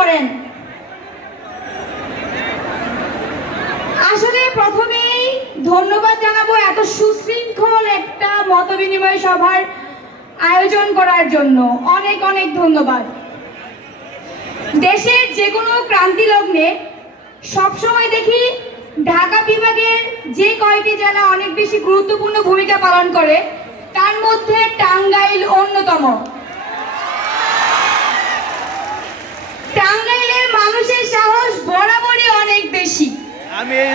করেন। আসলে প্রথমেই ধন্যবাদ জানাব এত সুশৃঙ্খল একটা মতবিনিময় সভার আয়োজন করার জন্য। অনেক অনেক ধন্যবাদ। দেশের যে কোনো ক্রান্তি লগ্নে সবসময় দেখি ঢাকা বিভাগের যে কয়টি জেলা অনেক বেশি গুরুত্বপূর্ণ ভূমিকা পালন করে, তার মধ্যে টাঙ্গাইল অন্যতম। আমি এই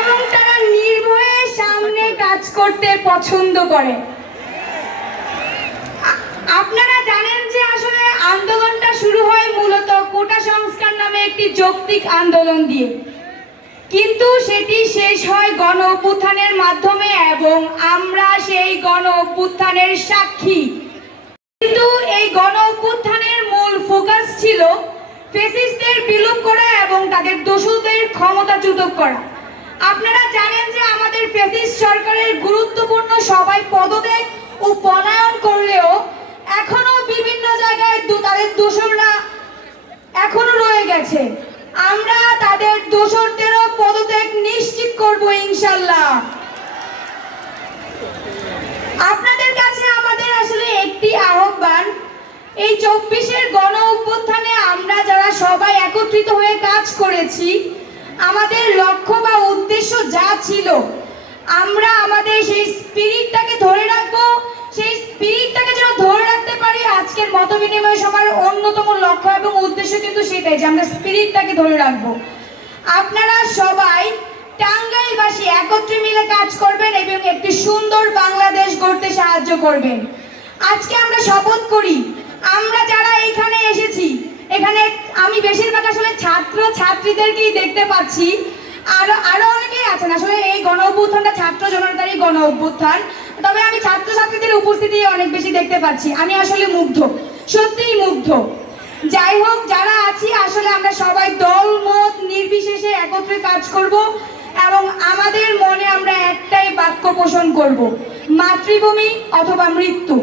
এবং তারা নির্ভয়ে সামনে কাজ করতে পছন্দ করে। আপনারা জানেন যে আসলে আন্দোলনটা শুরু হয় মূলত কোটা সংস্কার নামে একটি যৌক্তিক আন্দোলন দিয়ে। কিন্তু সেটি শেষ হয় গণ অভ্যুত্থানের মাধ্যমে এবং আমরা সেই গণ অভ্যুত্থানের সাক্ষী। কিন্তু এই গণ অভ্যুত্থানের ফেসিস্টদের বিলোপ করা এবং তাদের দোষীদের ক্ষমতাচ্যুত করা। আপনারা জানেন যে আমাদের ফেসিস্ট সরকারের গুরুত্বপূর্ণ সবাই পদত্যাগ ও পলায়ন করলেও এখনও বিভিন্ন জায়গায় তাদের দোষররা এখনও রয়ে গেছে। আমরা তাদের দোষরদেরও পদত্যাগ নিশ্চিত করব ইনশাল্লাহ। আপনাদের কাছে আমাদের আসলে একটি আহ্বান, এই চব্বিশের গণ অভ্যুত্থানে আমরা যারা সবাই একত্রিত হয়ে কাজ করেছি। আমাদের লক্ষ্য বা উদ্দেশ্য যা ছিল, আমরা আমাদের সেই স্পিরিটটাকে ধরে রাখব। সেই স্পিরিটটাকে যেন ধরে রাখতে পারি আজকের মত বিনিময় সভার অন্যতম লক্ষ্য এবং উদ্দেশ্য কিন্তু সেটাই, যে আমরা স্পিরিটটাকে ধরে রাখব। আপনারা সবাই টাঙ্গাইলবাসী একত্রে মিলে কাজ করবেন এবং একটি সুন্দর বাংলাদেশ গড়তে সাহায্য করবেন। আজকে আমরা শপথ করি, আমরা যারা এখানে এসেছি, এখানে আমি বেশিরভাগ আসলে ছাত্র ছাত্রীদেরকেই দেখতে পাচ্ছি। আরও আরও অনেকেই আছেন। আসলে এই গণ অভ্যুত্থানটা ছাত্র জনতারই গণ অভ্যুত্থান। তবে আমি ছাত্র ছাত্রীদের উপস্থিতি অনেক বেশি দেখতে পাচ্ছি। আমি আসলে মুগ্ধ। সত্যিই মুগ্ধ। যাই হোক, যারা আছি, আসলে আমরা সবাই দল, মত নির্বিশেষে একত্রে কাজ করব এবং আমাদের মনে আমরা একটাই বাক্য পোষণ করব। মাতৃভূমি অথবা মৃত্যু।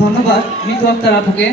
ধন্যবাদ মিতু আক্তার আপুকে